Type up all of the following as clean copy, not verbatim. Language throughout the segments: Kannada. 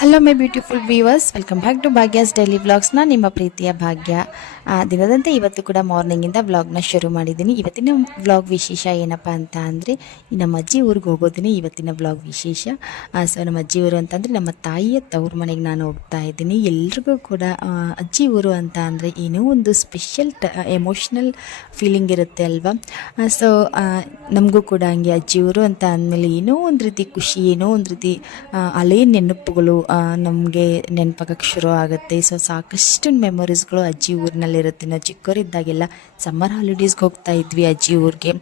Hello my beautiful viewers, welcome back to Bhagya's daily ವ್ಲಾಗ್ಸ್ನ ನಿಮ್ಮ ಪ್ರೀತಿಯ ಭಾಗ್ಯ. ದಿನದಂತೆ ಇವತ್ತು ಕೂಡ ಮಾರ್ನಿಂಗಿಂದ ವ್ಲಾಗ್ನ ಶುರು ಮಾಡಿದ್ದೀನಿ. ಇವತ್ತಿನ ವ್ಲಾಗ್ ವಿಶೇಷ ಏನಪ್ಪ ಅಂತ ಅಂದರೆ ನಮ್ಮ ಅಜ್ಜಿ ಊರಿಗೆ ಹೋಗೋದಿನಿ ಇವತ್ತಿನ ವ್ಲಾಗ್ ವಿಶೇಷ. ಸೊ ನಮ್ಮ ಅಜ್ಜಿ ಊರು ಅಂತಂದರೆ ನಮ್ಮ ತಾಯಿಯ ತವ್ರ ಮನೆಗೆ ನಾನು ಹೋಗ್ತಾ ಇದ್ದೀನಿ. ಎಲ್ರಿಗೂ ಕೂಡ ಅಜ್ಜಿ ಊರು ಅಂತ ಅಂದರೆ ಏನೋ ಒಂದು ಸ್ಪೆಷಲ್ ಎಮೋಷ್ನಲ್ ಫೀಲಿಂಗ್ ಇರುತ್ತೆ ಅಲ್ವಾ. ಸೊ ನಮಗೂ ಕೂಡ ಹಂಗೆ ಅಜ್ಜಿ ಊರು ಅಂತ ಅಂದಮೇಲೆ ಏನೋ ಒಂದು ರೀತಿ ಖುಷಿ, ಏನೋ ಒಂದು ರೀತಿ ಹಳೇ ನೆನಪುಗಳು ನಮಗೆ ನೆನಪಾಗಕ್ಕೆ ಶುರು ಆಗುತ್ತೆ. ಸೊ ಸಾಕಷ್ಟು ಮೆಮೊರೀಸ್ಗಳು ಅಜ್ಜಿ ಊರಿನಲ್ಲಿರುತ್ತೆ. ನಾವು ಚಿಕ್ಕವರಿದ್ದಾಗೆಲ್ಲ ಸಮ್ಮರ್ ಹಾಲಿಡೇಸ್ಗೆ ಹೋಗ್ತಾ ಇದ್ವಿ ಅಜ್ಜಿ ಊರಿಗೆ.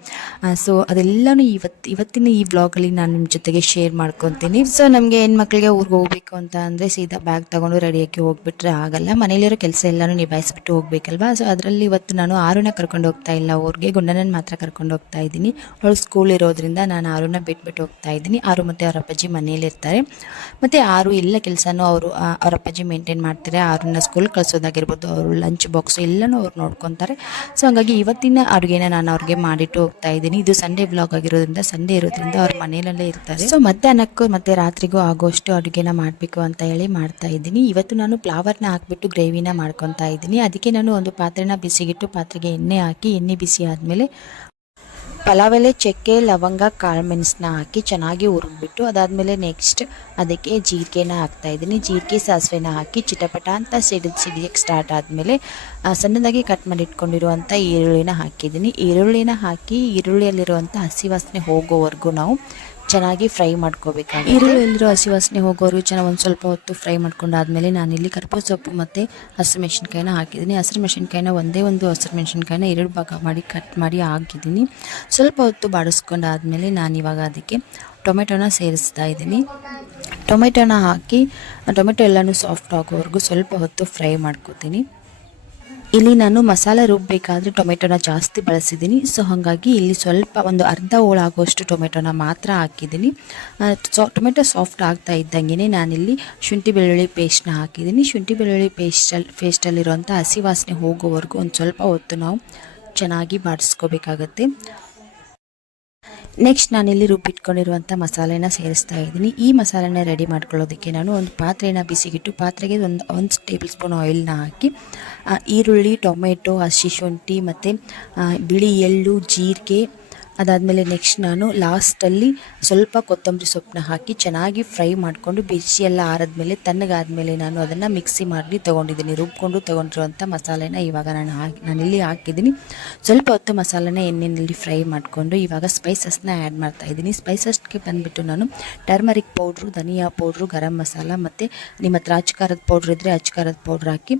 ಸೊ ಅದೆಲ್ಲನೂ ಇವತ್ತಿನ ಈ ವ್ಲಾಗಲ್ಲಿ ನಾನು ನಿಮ್ಮ ಜೊತೆಗೆ ಶೇರ್ ಮಾಡ್ಕೊತೀನಿ. ಸೊ ನಮಗೆ ಹೆಣ್ಮಕ್ಳಿಗೆ ಊರಿಗೆ ಹೋಗಬೇಕು ಅಂತ ಅಂದರೆ ಸೀದಾ ಬ್ಯಾಗ್ ತೊಗೊಂಡು ರೆಡಿಯಾಗಿ ಹೋಗ್ಬಿಟ್ರೆ ಆಗಲ್ಲ. ಮನೇಲಿರೋ ಕೆಲಸ ಎಲ್ಲನೂ ನಿಭಾಯಿಸ್ಬಿಟ್ಟು ಹೋಗ್ಬೇಕಲ್ವಾ. ಸೊ ಅದರಲ್ಲಿ ಇವತ್ತು ನಾನು ಆರುನ ಕರ್ಕೊಂಡು ಹೋಗ್ತಾ ಇಲ್ಲ ಊರಿಗೆ, ಗುಂಡನನ್ನು ಮಾತ್ರ ಕರ್ಕೊಂಡು ಹೋಗ್ತಾ ಇದ್ದೀನಿ. ಅವಳು ಸ್ಕೂಲ್ ಇರೋದ್ರಿಂದ ನಾನು ಆರುನ ಬಿಟ್ಬಿಟ್ಟು ಹೋಗ್ತಾ ಇದ್ದೀನಿ. ಆರು ಮತ್ತು ಅವ್ರ ಅಪ್ಪಾಜಿ ಮನೇಲಿರ್ತಾರೆ. ಮತ್ತು ಆರು ಎಲ್ಲ ಕೆಲಸನೂ ಅವ್ರ ಅಪ್ಪಾಜಿ ಮೇಂಟೈನ್ ಮಾಡ್ತಾರೆ. ಆರನ್ನ ಸ್ಕೂಲ್ ಕಳಿಸೋದಾಗಿರ್ಬೋದು, ಅವರು ಲಂಚ್ ಬಾಕ್ಸು ಎಲ್ಲನೂ ಅವ್ರು ನೋಡ್ಕೊತಾರೆ. ಸೊ ಹಾಗಾಗಿ ಇವತ್ತಿನ ಅಡುಗೆನ ನಾನು ಅವ್ರಿಗೆ ಮಾಡಿಟ್ಟು ಹೋಗ್ತಾ ಇದ್ದೀನಿ. ಇದು ಸಂಡೇ ವ್ಲಾಗ್ ಆಗಿರೋದ್ರಿಂದ, ಸಂಡೇ ಇರೋದ್ರಿಂದ ಅವ್ರ ಮನೆಯಲ್ಲೇ ಇರ್ತಾರೆ. ಸೊ ಮಧ್ಯಾಹ್ನಕ್ಕೂ ಮತ್ತು ರಾತ್ರಿಗೂ ಆಗೋಷ್ಟು ಅಡುಗೆನ ಮಾಡಬೇಕು ಅಂತ ಹೇಳಿ ಮಾಡ್ತಾ ಇದ್ದೀನಿ. ಇವತ್ತು ನಾನು ಫ್ಲವರ್ನ ಹಾಕಿಬಿಟ್ಟು ಗ್ರೇವಿನ ಮಾಡ್ಕೊತಾ ಇದ್ದೀನಿ. ಅದಕ್ಕೆ ನಾನು ಒಂದು ಪಾತ್ರೆನ ಬಿಸಿಗಿಟ್ಟು ಪಾತ್ರೆಗೆ ಎಣ್ಣೆ ಹಾಕಿ, ಎಣ್ಣೆ ಬಿಸಿ ಆದಮೇಲೆ ಪಲಾವ್ ಎಲೆ, ಚಕ್ಕೆ, ಲವಂಗ, ಕಾಳು ಮೆಣಸನ್ನ ಹಾಕಿ ಚೆನ್ನಾಗಿ ಹುರಿದ್ಬಿಟ್ಟು ಅದಾದಮೇಲೆ ನೆಕ್ಸ್ಟ್ ಅದಕ್ಕೆ ಜೀರಿಗೆನ ಹಾಕ್ತಾಯಿದ್ದೀನಿ. ಜೀರಿಗೆ ಸಾಸಿವೆನ ಹಾಕಿ ಚಿಟಪಟ ಅಂತ ಸಿಡಿಯಕ್ಕೆ ಸ್ಟಾರ್ಟ್ ಆದಮೇಲೆ ಸಣ್ಣದಾಗಿ ಕಟ್ ಮಾಡಿ ಇಟ್ಕೊಂಡಿರುವಂಥ ಈರುಳ್ಳಿನ ಹಾಕಿದ್ದೀನಿ. ಈರುಳ್ಳಿನ ಹಾಕಿ ಈರುಳ್ಳಿಯಲ್ಲಿರುವಂಥ ಹಸಿ ವಾಸನೆ ಹೋಗೋವರೆಗೂ ನಾವು ಚೆನ್ನಾಗಿ ಫ್ರೈ ಮಾಡ್ಕೋಬೇಕಾಗುತ್ತೆ. ಈರುಳ್ಳಿಯಲ್ಲಿರೋ ಹಸಿ ವಾಸನೆ ಹೋಗೋರು ಚೆನ್ನಾಗಿ ಒಂದು ಸ್ವಲ್ಪ ಹೊತ್ತು ಫ್ರೈ ಮಾಡ್ಕೊಂಡಾದ್ಮೇಲೆ ನಾನಿಲ್ಲಿ ಕರ್ಬೇವು ಸೊಪ್ಪು ಮತ್ತು ಹಸಿರು ಮೆಣಸಿನ್ಕಾಯಿನ ಹಾಕಿದ್ದೀನಿ. ಹಸಿರು ಮೆಣಸಿನ್ಕಾಯಿನ ಒಂದೇ ಒಂದು ಹಸಿರು ಮೆಣಸಿನ್ಕಾಯಿನ 2 ಭಾಗ ಮಾಡಿ ಕಟ್ ಮಾಡಿ ಹಾಕಿದ್ದೀನಿ. ಸ್ವಲ್ಪ ಹೊತ್ತು ಬಾಡಿಸ್ಕೊಂಡಾದ್ಮೇಲೆ ನಾನಿವಾಗ ಅದಕ್ಕೆ ಟೊಮೆಟೊನ ಸೇರಿಸ್ತಾ ಇದ್ದೀನಿ. ಟೊಮೆಟೊನ ಹಾಕಿ ಟೊಮೆಟೊ ಎಲ್ಲನೂ ಸಾಫ್ಟ್ ಆಗೋವರೆಗೂ ಸ್ವಲ್ಪ ಹೊತ್ತು ಫ್ರೈ ಮಾಡ್ಕೋತೀನಿ. ಇಲ್ಲಿ ನಾನು ಮಸಾಲೆ ರುಬ್ಬಬೇಕಾದ್ರೆ ಟೊಮೆಟೊನ ಜಾಸ್ತಿ ಬಳಸಿದ್ದೀನಿ. ಸೊ ಹಾಗಾಗಿ ಇಲ್ಲಿ ಸ್ವಲ್ಪ ಒಂದು ಅರ್ಧ ಹೋಳಾಗುವಷ್ಟು ಟೊಮೆಟೊನ ಮಾತ್ರ ಹಾಕಿದ್ದೀನಿ. ಟೊಮೆಟೊ ಸಾಫ್ಟ್ ಆಗ್ತಾ ಇದ್ದಂಗೆ ನಾನಿಲ್ಲಿ ಶುಂಠಿ ಬೆಳ್ಳುಳ್ಳಿ ಪೇಸ್ಟ್ನ ಹಾಕಿದ್ದೀನಿ. ಶುಂಠಿ ಬೆಳ್ಳುಳ್ಳಿ ಪೇಸ್ಟಲ್ಲಿರುವಂಥ ಹಸಿ ವಾಸನೆ ಹೋಗೋವರೆಗೂ ಒಂದು ಸ್ವಲ್ಪ ಹೊತ್ತು ನಾವು ಚೆನ್ನಾಗಿ ಬಾಡಿಸ್ಕೋಬೇಕಾಗತ್ತೆ. ನೆಕ್ಸ್ಟ್ ನಾನಿಲ್ಲಿ ರುಬ್ಬಿಟ್ಕೊಂಡಿರುವಂಥ ಮಸಾಲೆನ ಸೇರಿಸ್ತಾ ಇದ್ದೀನಿ. ಈ ಮಸಾಲೆನ ರೆಡಿ ಮಾಡ್ಕೊಳ್ಳೋದಕ್ಕೆ ನಾನು ಒಂದು ಪಾತ್ರೆನ ಬಿಸಿಗಿಟ್ಟು ಪಾತ್ರೆಗೆ ಒಂದು ಟೇಬಲ್ ಸ್ಪೂನ್ ಆಯಿಲ್ನ ಹಾಕಿ ಈರುಳ್ಳಿ, ಟೊಮೆಟೊ, ಹಸಿ ಶುಂಠಿ ಮತ್ತು ಬಿಳಿ ಎಳ್ಳು, ಜೀರಿಗೆ, ಅದಾದಮೇಲೆ ನೆಕ್ಸ್ಟ್ ನಾನು ಲಾಸ್ಟಲ್ಲಿ ಸ್ವಲ್ಪ ಕೊತ್ತಂಬರಿ ಸೊಪ್ಪನ್ನ ಹಾಕಿ ಚೆನ್ನಾಗಿ ಫ್ರೈ ಮಾಡಿಕೊಂಡು ಬಿಸಿ ಎಲ್ಲ ಆರಿದ್ಮೇಲೆ ತಣ್ಣಗಾದ್ಮೇಲೆ ನಾನು ಅದನ್ನು ಮಿಕ್ಸಿ ಮಾಡಿ ತೊಗೊಂಡಿದ್ದೀನಿ. ರುಬ್ಕೊಂಡು ತೊಗೊಂಡಿರುವಂಥ ಮಸಾಲೆನ ಇವಾಗ ನಾನಿಲ್ಲಿ ಹಾಕಿದ್ದೀನಿ. ಸ್ವಲ್ಪ ಹೊತ್ತು ಮಸಾಲೆನ ಎಣ್ಣೆಯಲ್ಲಿ ಫ್ರೈ ಮಾಡಿಕೊಂಡು ಇವಾಗ ಸ್ಪೈಸಸ್ನ ಆ್ಯಡ್ ಮಾಡ್ತಾಯಿದ್ದೀನಿ. ಸ್ಪೈಸಸ್ಗೆ ಬಂದುಬಿಟ್ಟು ನಾನು ಟರ್ಮರಿಕ್ ಪೌಡ್ರು, ಧನಿಯಾ ಪೌಡ್ರು, ಗರಂ ಮಸಾಲ ಮತ್ತು ನಿಮ್ಮ ಹತ್ರ ಅಚ್ಚ ಪೌಡ್ರ್ ಇದ್ದರೆ ಅಚ್ಚ ಖಾರದ ಪೌಡ್ರ್ ಹಾಕಿ,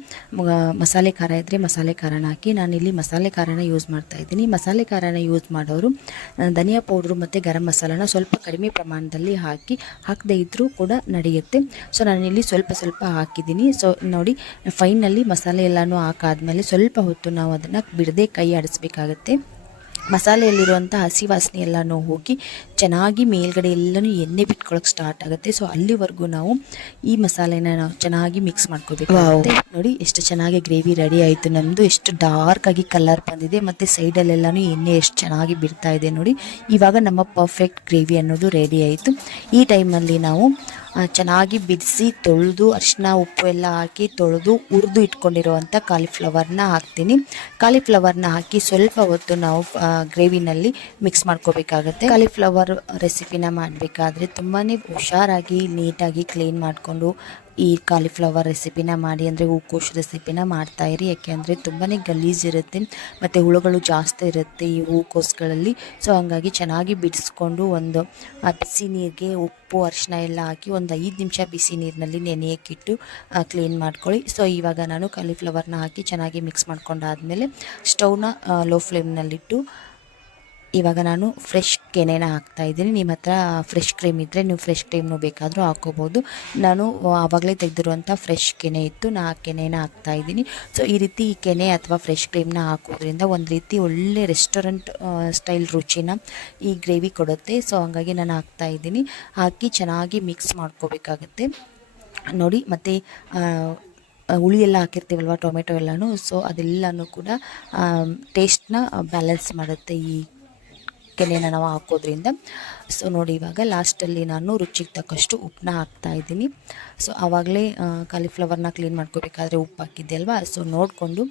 ಮಸಾಲೆ ಖಾರ ಇದ್ದರೆ ಮಸಾಲೆ ಖಾರನ ಹಾಕಿ ನಾನಿಲ್ಲಿ ಮಸಾಲೆ ಖಾರನ ಯೂಸ್ ಮಾಡ್ತಾಯಿದ್ದೀನಿ. ಮಸಾಲೆ ಖಾರನ ಯೂಸ್ ಮಾಡೋರು ಧನಿಯಾ ಪೌಡ್ರು ಮತ್ತು ಗರಂ ಮಸಾಲನ ಸ್ವಲ್ಪ ಕಡಿಮೆ ಪ್ರಮಾಣದಲ್ಲಿ ಹಾಕದೇ ಇದ್ದರೂ ಕೂಡ ನಡೆಯುತ್ತೆ. ಸೊ ನಾನಿಲ್ಲಿ ಸ್ವಲ್ಪ ಹಾಕಿದ್ದೀನಿ. ಸೊ ನೋಡಿ, ಫೈನಲ್ಲಿ ಮಸಾಲೆ ಎಲ್ಲನೂ ಹಾಕಾದ್ಮೇಲೆ ಸ್ವಲ್ಪ ಹೊತ್ತು ನಾವು ಅದನ್ನು ಬಿಡದೆ ಕೈ ಆಡಿಸ್ಬೇಕಾಗತ್ತೆ. ಮಸಾಲೆಯಲ್ಲಿರುವಂಥ ಹಸಿ ವಾಸನೆ ಎಲ್ಲನೂ ಹೋಗಿ ಚೆನ್ನಾಗಿ ಮೇಲ್ಗಡೆ ಎಲ್ಲನೂ ಎಣ್ಣೆ ಬಿಟ್ಕೊಳ್ಳೋಕೆ ಸ್ಟಾರ್ಟ್ ಆಗುತ್ತೆ. ಸೊ ಅಲ್ಲಿವರೆಗೂ ನಾವು ಈ ಮಸಾಲೆನ ನಾವು ಚೆನ್ನಾಗಿ ಮಿಕ್ಸ್ ಮಾಡ್ಕೋಬೇಕಾಗುತ್ತೆ. ನೋಡಿ ಎಷ್ಟು ಚೆನ್ನಾಗಿ ಗ್ರೇವಿ ರೆಡಿ ಆಯಿತು ನಮ್ಮದು. ಎಷ್ಟು ಡಾರ್ಕಾಗಿ ಕಲರ್ ಬಂದಿದೆ ಮತ್ತು ಸೈಡಲ್ಲೆಲ್ಲನೂ ಎಣ್ಣೆ ಎಷ್ಟು ಚೆನ್ನಾಗಿ ಬಿಡ್ತಾ ಇದೆ ನೋಡಿ. ಇವಾಗ ನಮ್ಮ ಪರ್ಫೆಕ್ಟ್ ಗ್ರೇವಿ ಅನ್ನೋದು ರೆಡಿ ಆಯಿತು. ಈ ಟೈಮಲ್ಲಿ ನಾವು ಚೆನ್ನಾಗಿ ಬಿಡಿಸಿ ತೊಳೆದು ಅರಿಶಿನ ಉಪ್ಪು ಎಲ್ಲ ಹಾಕಿ ತೊಳೆದು ಹುರಿದು ಇಟ್ಕೊಂಡಿರುವಂಥ ಕಾಲಿಫ್ಲವರ್ನ ಹಾಕ್ತೀನಿ. ಕಾಲಿಫ್ಲವರ್ನ ಹಾಕಿ ಸ್ವಲ್ಪ ಹೊತ್ತು ನಾವು ಗ್ರೇವಿನಲ್ಲಿ ಮಿಕ್ಸ್ ಮಾಡ್ಕೋಬೇಕಾಗತ್ತೆ. ಕಾಲಿಫ್ಲವರ್ ರೆಸಿಪಿನ ಮಾಡಬೇಕಾದ್ರೆ ತುಂಬಾ ಹುಷಾರಾಗಿ ನೀಟಾಗಿ ಕ್ಲೀನ್ ಮಾಡಿಕೊಂಡು ಈ ಕಾಲಿಫ್ಲವರ್ ರೆಸಿಪಿನ ಮಾಡಿ, ಅಂದರೆ ಹೂಕೋಸು ರೆಸಿಪಿನ ಮಾಡ್ತಾಯಿರಿ. ಯಾಕೆಂದರೆ ತುಂಬಾ ಗಲೀಜಿರುತ್ತೆ ಮತ್ತು ಹುಳುಗಳು ಜಾಸ್ತಿ ಇರುತ್ತೆ ಈ ಹೂಕೋಸುಗಳಲ್ಲಿ. ಸೊ ಹಂಗಾಗಿ ಚೆನ್ನಾಗಿ ಬಿಡಿಸ್ಕೊಂಡು ಒಂದು ಬಿಸಿ ನೀರಿಗೆ ಉಪ್ಪು, ಅರಿಶಿನ ಎಲ್ಲ ಹಾಕಿ ಒಂದು 5 ನಿಮಿಷ ಬಿಸಿ ನೀರಿನಲ್ಲಿ ನೆನೆಯಕ್ಕಿಟ್ಟು ಕ್ಲೀನ್ ಮಾಡ್ಕೊಳ್ಳಿ. ಸೊ ಇವಾಗ ನಾನು ಕಾಲಿಫ್ಲವರ್ನ ಹಾಕಿ ಚೆನ್ನಾಗಿ ಮಿಕ್ಸ್ ಮಾಡ್ಕೊಂಡಾದಮೇಲೆ ಸ್ಟವ್ನ ಲೋ ಫ್ಲೇಮ್ನಲ್ಲಿಟ್ಟು ಇವಾಗ ನಾನು ಫ್ರೆಶ್ ಕೆನೆನ ಹಾಕ್ತಾಯಿದ್ದೀನಿ. ನಿಮ್ಮ ಹತ್ರ ಫ್ರೆಶ್ ಕ್ರೀಮ್ ಇದ್ದರೆ ನೀವು ಫ್ರೆಶ್ ಕ್ರೀಮ್ನು ಬೇಕಾದರೂ ಹಾಕ್ಕೋಬೋದು. ನಾನು ಆವಾಗಲೇ ತೆಗೆದಿರುವಂಥ ಫ್ರೆಶ್ ಕೆನೆ ಇತ್ತು, ನಾನು ಆ ಕೆನೆನ ಹಾಕ್ತಾಯಿದ್ದೀನಿ. ಸೊ ಈ ರೀತಿ ಈ ಕೆನೆ ಅಥವಾ ಫ್ರೆಶ್ ಕ್ರೀಮ್ನ ಹಾಕೋದ್ರಿಂದ ಒಂದು ರೀತಿ ಒಳ್ಳೆ ರೆಸ್ಟೋರೆಂಟ್ ಸ್ಟೈಲ್ ರುಚಿನ ಈ ಗ್ರೇವಿ ಕೊಡುತ್ತೆ. ಸೊ ಹಾಗಾಗಿ ನಾನು ಹಾಕ್ತಾಯಿದ್ದೀನಿ. ಹಾಕಿ ಚೆನ್ನಾಗಿ ಮಿಕ್ಸ್ ಮಾಡ್ಕೋಬೇಕಾಗತ್ತೆ ನೋಡಿ. ಮತ್ತು ಹುಳಿ ಎಲ್ಲ ಹಾಕಿರ್ತೀವಲ್ವ, ಟೊಮೆಟೊ ಎಲ್ಲನೂ. ಸೊ ಅದೆಲ್ಲನೂ ಕೂಡ ಟೇಸ್ಟ್ನ ಬ್ಯಾಲೆನ್ಸ್ ಮಾಡುತ್ತೆ ಈ ಕೆನೆನ ನಾವು ಹಾಕೋದ್ರಿಂದ. ಸೊ ನೋಡಿ, ಇವಾಗ ಲಾಸ್ಟಲ್ಲಿ ನಾನು ರುಚಿಗೆ ತಕ್ಕಷ್ಟು ಉಪ್ಪನ್ನ ಹಾಕ್ತಾಯಿದ್ದೀನಿ. ಸೊ ಆವಾಗಲೇ ಕಾಲಿಫ್ಲವರ್ನ ಕ್ಲೀನ್ ಮಾಡ್ಕೋಬೇಕಾದ್ರೆ ಉಪ್ಪು ಹಾಕಿದ್ದೆ ಅಲ್ವಾ, ಸೊ ನೋಡಿಕೊಂಡು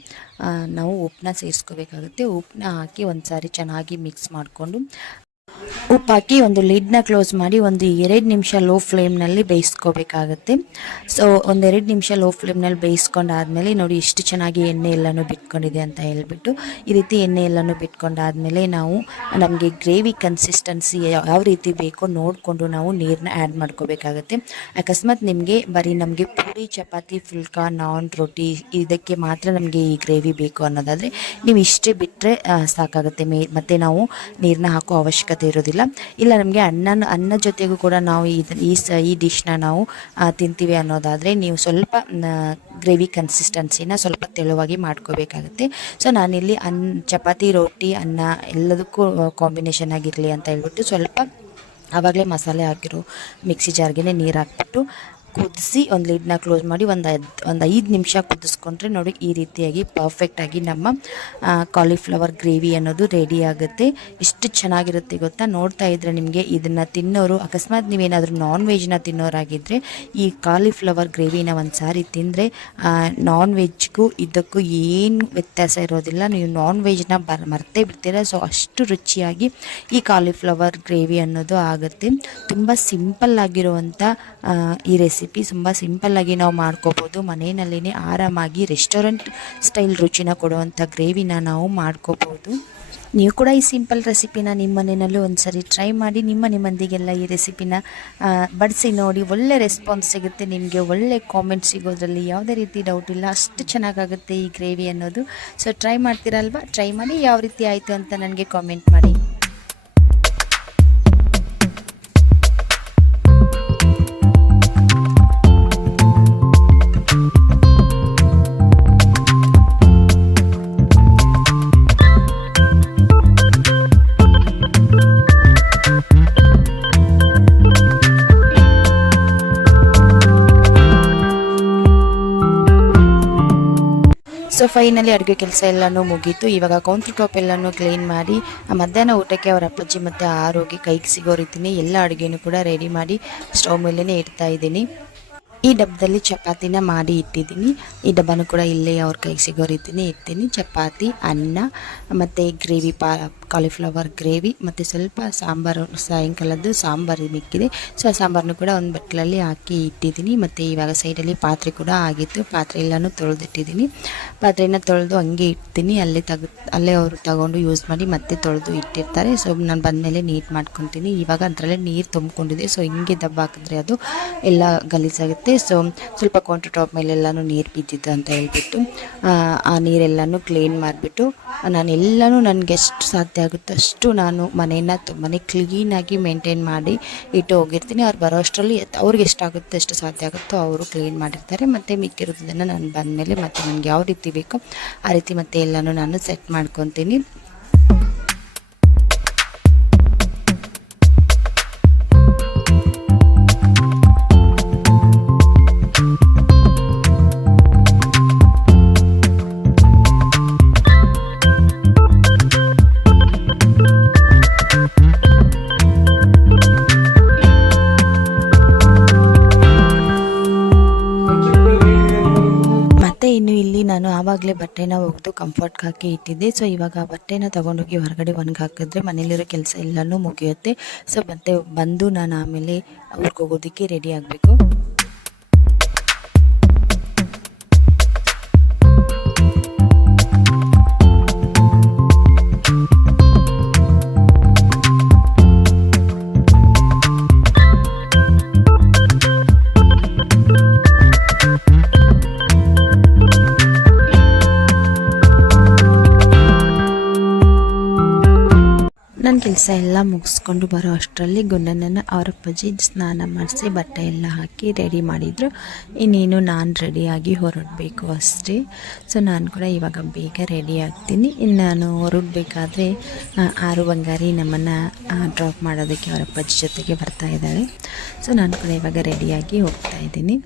ನಾವು ಉಪ್ಪನ್ನ ಸೇರಿಸ್ಕೋಬೇಕಾಗುತ್ತೆ. ಉಪ್ಪನ್ನ ಹಾಕಿ ಒಂದು ಸಾರಿ ಚೆನ್ನಾಗಿ ಮಿಕ್ಸ್ ಮಾಡಿಕೊಂಡು ಉಪ್ಪು ಹಾಕಿ ಒಂದು ಲಿಡ್ನ ಕ್ಲೋಸ್ ಮಾಡಿ ಒಂದು 2 ನಿಮಿಷ ಲೋ ಫ್ಲೇಮ್ನಲ್ಲಿ ಬೇಯಿಸ್ಕೋಬೇಕಾಗತ್ತೆ. ಸೊ ಒಂದು 2 ನಿಮಿಷ ಲೋ ಫ್ಲೇಮ್ನಲ್ಲಿ ಬೇಯಿಸ್ಕೊಂಡಾದ್ಮೇಲೆ ನೋಡಿ ಎಷ್ಟು ಚೆನ್ನಾಗಿ ಎಣ್ಣೆ ಎಲ್ಲನೂ ಬಿಟ್ಕೊಂಡಿದೆ ಅಂತ ಹೇಳ್ಬಿಟ್ಟು, ಈ ರೀತಿ ಎಣ್ಣೆ ಎಲ್ಲನೂ ಬಿಟ್ಕೊಂಡಾದ್ಮೇಲೆ ನಾವು ನಮಗೆ ಗ್ರೇವಿ ಕನ್ಸಿಸ್ಟೆನ್ಸಿ ಯಾವ ರೀತಿ ಬೇಕೋ ನೋಡಿಕೊಂಡು ನಾವು ನೀರನ್ನ ಆ್ಯಡ್ ಮಾಡ್ಕೋಬೇಕಾಗತ್ತೆ. ಅಕಸ್ಮಾತ್ ನಿಮಗೆ ಬರೀ ನಮಗೆ ಪೂರಿ, ಚಪಾತಿ, ಫುಲ್ಕಾ, ನಾನ್, ರೊಟ್ಟಿ ಇದಕ್ಕೆ ಮಾತ್ರ ನಮಗೆ ಈ ಗ್ರೇವಿ ಬೇಕು ಅನ್ನೋದಾದರೆ ನೀವು ಇಷ್ಟೇ ಬಿಟ್ಟರೆ ಸಾಕಾಗುತ್ತೆ. ಮತ್ತು ನಾವು ನೀರನ್ನ ಹಾಕೋ ಅವಶ್ಯಕತೆ ಇರೋದಿಲ್ಲ. ಇಲ್ಲ ನಮಗೆ ಅನ್ನ ಜೊತೆಗೂ ಕೂಡ ನಾವು ಈ ಡಿಶ್ನ ನಾವು ತಿಂತೀವಿ ಅನ್ನೋದಾದರೆ ನೀವು ಸ್ವಲ್ಪ ಗ್ರೇವಿ ಕನ್ಸಿಸ್ಟೆನ್ಸಿನ ಸ್ವಲ್ಪ ತೆಳುವಾಗಿ ಮಾಡ್ಕೋಬೇಕಾಗುತ್ತೆ. ಸೊ ನಾನಿಲ್ಲಿ ಚಪಾತಿ, ರೋಟಿ, ಅನ್ನ ಎಲ್ಲದಕ್ಕೂ ಕಾಂಬಿನೇಷನ್ ಆಗಿರಲಿ ಅಂತ ಹೇಳ್ಬಿಟ್ಟು ಸ್ವಲ್ಪ ಆವಾಗಲೇ ಮಸಾಲೆ ಹಾಕಿರೋ ಮಿಕ್ಸಿ ಜಾರ್ಗೆ ನೀರು ಹಾಕ್ಬಿಟ್ಟು ಕುದಿಸಿ ಒಂದು ಲಿಡ್ನ ಕ್ಲೋಸ್ ಮಾಡಿ ಒಂದು 5 ನಿಮಿಷ ಕುದಿಸ್ಕೊಂಡ್ರೆ ನೋಡಿ ಈ ರೀತಿಯಾಗಿ ಪರ್ಫೆಕ್ಟಾಗಿ ನಮ್ಮ ಕಾಲಿಫ್ಲವರ್ ಗ್ರೇವಿ ಅನ್ನೋದು ರೆಡಿ ಆಗುತ್ತೆ. ಎಷ್ಟು ಚೆನ್ನಾಗಿರುತ್ತೆ ಗೊತ್ತಾ. ನೋಡ್ತಾ ಇದ್ದರೆ ನಿಮಗೆ ಇದನ್ನು ತಿನ್ನೋರು, ಅಕಸ್ಮಾತ್ ನೀವೇನಾದರೂ ನಾನ್ ವೆಜ್ನ ತಿನ್ನೋರಾಗಿದ್ದರೆ ಈ ಕಾಲಿಫ್ಲವರ್ ಗ್ರೇವಿನ ಒಂದು ಸಾರಿ ತಿಂದರೆ ನಾನ್ ವೆಜ್ಗೂ ಇದಕ್ಕೂ ಏನು ವ್ಯತ್ಯಾಸ ಇರೋದಿಲ್ಲ. ನೀವು ನಾನ್ ವೆಜ್ನ ಮರ್ತೇ ಬಿಡ್ತೀರ. ಸೊ ಅಷ್ಟು ರುಚಿಯಾಗಿ ಈ ಕಾಲಿಫ್ಲವರ್ ಗ್ರೇವಿ ಅನ್ನೋದು ಆಗುತ್ತೆ. ತುಂಬ ಸಿಂಪಲ್ ಆಗಿರುವಂಥ ಈ ರೆಸಿಪಿ ತುಂಬ ಸಿಂಪಲ್ಲಾಗಿ ನಾವು ಮಾಡ್ಕೋಬೋದು. ಮನೆಯಲ್ಲೇ ಆರಾಮಾಗಿ ರೆಸ್ಟೋರೆಂಟ್ ಸ್ಟೈಲ್ ರುಚಿನ ಕೊಡುವಂಥ ಗ್ರೇವಿನ ನಾವು ಮಾಡ್ಕೋಬೋದು. ನೀವು ಕೂಡ ಈ ಸಿಂಪಲ್ ರೆಸಿಪಿನ ನಿಮ್ಮ ಮನೆಯಲ್ಲೂ ಒಂದು ಸರಿ ಟ್ರೈ ಮಾಡಿ ನಿಮ್ಮಂದಿಗೆಲ್ಲ ಈ ರೆಸಿಪಿನ ಬಡಿಸಿ ನೋಡಿ. ಒಳ್ಳೆ ರೆಸ್ಪಾನ್ಸ್ ಸಿಗುತ್ತೆ ನಿಮಗೆ, ಒಳ್ಳೆ ಕಾಮೆಂಟ್ ಸಿಗೋದ್ರಲ್ಲಿ ಯಾವುದೇ ರೀತಿ ಡೌಟ್ ಇಲ್ಲ. ಅಷ್ಟು ಚೆನ್ನಾಗಾಗುತ್ತೆ ಈ ಗ್ರೇವಿ ಅನ್ನೋದು. ಸೊ ಟ್ರೈ ಮಾಡ್ತೀರಲ್ವಾ, ಟ್ರೈ ಮಾಡಿ ಯಾವ ರೀತಿ ಆಯಿತು ಅಂತ ನನಗೆ ಕಾಮೆಂಟ್ ಮಾಡಿ. ಸೊ ಫೈನಲಿ ಅಡುಗೆ ಕೆಲಸ ಎಲ್ಲನೂ ಮುಗೀತು. ಇವಾಗ ಕೌಂಟರ್ ಟಾಪ್ ಎಲ್ಲನೂ ಕ್ಲೀನ್ ಮಾಡಿ ಮಧ್ಯಾಹ್ನ ಊಟಕ್ಕೆ ಅವರ ಅಪ್ಪಾಜಿ ಮತ್ತು ಆರೋಗಿ ಕೈಗೆ ಸಿಗೋ ರೀತಿಯೇ ಎಲ್ಲ ಅಡುಗೆನೂ ಕೂಡ ರೆಡಿ ಮಾಡಿ ಸ್ಟವ್ ಮೇಲೇ ಇಡ್ತಾ ಇದ್ದೀನಿ. ಈ ಡಬ್ಬದಲ್ಲಿ ಚಪಾತಿನ ಮಾಡಿ ಇಟ್ಟಿದ್ದೀನಿ. ಈ ಡಬ್ಬನೂ ಕೂಡ ಇಲ್ಲೇ ಅವ್ರ ಕೈಗೆ ಸಿಗೋ ರೀತಿಯೇ ಇಡ್ತೀನಿ. ಚಪಾತಿ, ಅನ್ನ ಮತ್ತು ಗ್ರೇವಿ, ಕಾಲಿಫ್ಲವರ್ ಗ್ರೇವಿ ಮತ್ತು ಸ್ವಲ್ಪ ಸಾಂಬಾರು, ಸಾಯಂಕಾಲದ್ದು ಸಾಂಬಾರು ಮಿಕ್ಕಿದೆ. ಸೊ ಆ ಸಾಂಬಾರನ್ನು ಕೂಡ ಒಂದು ಬಟ್ಲಲ್ಲಿ ಹಾಕಿ ಇಟ್ಟಿದ್ದೀನಿ. ಮತ್ತು ಇವಾಗ ಸೈಡಲ್ಲಿ ಪಾತ್ರೆ ಕೂಡ ಆಗಿತ್ತು. ಪಾತ್ರೆ ಎಲ್ಲನೂ ತೊಳೆದಿಟ್ಟಿದ್ದೀನಿ. ಪಾತ್ರೆನ ತೊಳೆದು ಹಂಗೆ ಇಡ್ತೀನಿ. ಅಲ್ಲೇ ಅವರು ತಗೊಂಡು ಯೂಸ್ ಮಾಡಿ ಮತ್ತೆ ತೊಳೆದು ಇಟ್ಟಿರ್ತಾರೆ. ಸೊ ನಾನು ಬಂದಮೇಲೆ ನೀಟ್ ಮಾಡ್ಕೊತೀನಿ. ಇವಾಗ ಅದರಲ್ಲೇ ನೀರು ತುಂಬಿಕೊಂಡಿದೆ. ಸೊ ಹಿಂಗೆ ದಬ್ಬ ಹಾಕಿದ್ರೆ ಅದು ಎಲ್ಲ ಗಲೀಜಾಗುತ್ತೆ. ಸೊ ಸ್ವಲ್ಪ ಕೌಂಟರ್ ಟಾಪ್ ಮೇಲೆಲ್ಲನೂ ನೀರು ಬಿದ್ದಿತ್ತು ಅಂತ ಹೇಳ್ಬಿಟ್ಟು ಆ ನೀರೆಲ್ಲನೂ ಕ್ಲೀನ್ ಮಾಡಿಬಿಟ್ಟು ನಾನೆಲ್ಲನೂ ನನಗೆ ಎಷ್ಟು ಸಾಧ್ಯ ಆಗುತ್ತೆ ಅಷ್ಟು ನಾನು ಮನೆಯನ್ನು ತುಂಬಾ ಕ್ಲೀನಾಗಿ ಮೇಂಟೈನ್ ಮಾಡಿ ಇಟ್ಟು ಹೋಗಿರ್ತೀನಿ. ಅವ್ರು ಬರೋ ಅಷ್ಟರಲ್ಲಿ ಅವ್ರಿಗೆ ಎಷ್ಟಾಗುತ್ತೆ ಎಷ್ಟು ಸಾಧ್ಯ ಆಗುತ್ತೋ ಅವರು ಕ್ಲೀನ್ ಮಾಡಿರ್ತಾರೆ. ಮತ್ತು ಮಿಕ್ಕಿರೋದನ್ನು ನಾನು ಬಂದಮೇಲೆ ಮತ್ತು ನನಗೆ ಯಾವ ರೀತಿ ಬೇಕೋ ಆ ರೀತಿ ಮತ್ತೆ ಎಲ್ಲನೂ ನಾನು ಸೆಟ್ ಮಾಡ್ಕೊತೀನಿ. ಇನ್ನು ಇಲ್ಲಿ ನಾನು ಆವಾಗಲೇ ಬಟ್ಟೆನ ಒಗೆದು ಕಂಫರ್ಟ್ಗೆ ಹಾಕಿ ಇಟ್ಟಿದ್ದೆ. ಸೊ ಇವಾಗ ಆ ಬಟ್ಟೆನ ತೊಗೊಂಡೋಗಿ ಹೊರಗಡೆ ಒಣಗಿ ಹಾಕಿದ್ರೆ ಮನೇಲಿರೋ ಕೆಲಸ ಎಲ್ಲನೂ ಮುಗಿಯುತ್ತೆ. ಸೊ ಮತ್ತೆ ಬಂದು ನಾನು ಆಮೇಲೆ ಊರಿಗೆ ಹೋಗೋದಕ್ಕೆ ರೆಡಿ ಆಗಬೇಕು. ನನ್ನ ಕೆಲಸ ಎಲ್ಲ ಮುಗಿಸ್ಕೊಂಡು ಬರೋ ಅಷ್ಟರಲ್ಲಿ ಗುಂಡನನ್ನು ಅವ್ರ ಅಪ್ಪಾಜಿ ಸ್ನಾನ ಮಾಡಿಸಿ ಬಟ್ಟೆ ಎಲ್ಲ ಹಾಕಿ ರೆಡಿ ಮಾಡಿದರು. ಇನ್ನೇನು ನಾನು ರೆಡಿಯಾಗಿ ಹೊರಡಬೇಕು ಅಷ್ಟೇ. ಸೊ ನಾನು ಕೂಡ ಇವಾಗ ಬೇಗ ರೆಡಿ ಆಗ್ತೀನಿ. ಇನ್ನು ನಾನು ಹೊರಡಬೇಕಾದ್ರೆ ಆರು ಬಂಗಾರಿ ನಮ್ಮನ್ನು ಡ್ರಾಪ್ ಮಾಡೋದಕ್ಕೆ ಅವ್ರ ಅಪ್ಪಾಜಿ ಜೊತೆಗೆ ಬರ್ತಾ ಇದ್ದಾಳೆ. ಸೊ ನಾನು ಕೂಡ ಇವಾಗ ರೆಡಿಯಾಗಿ ಹೋಗ್ತಾ ಇದ್ದೀನಿ.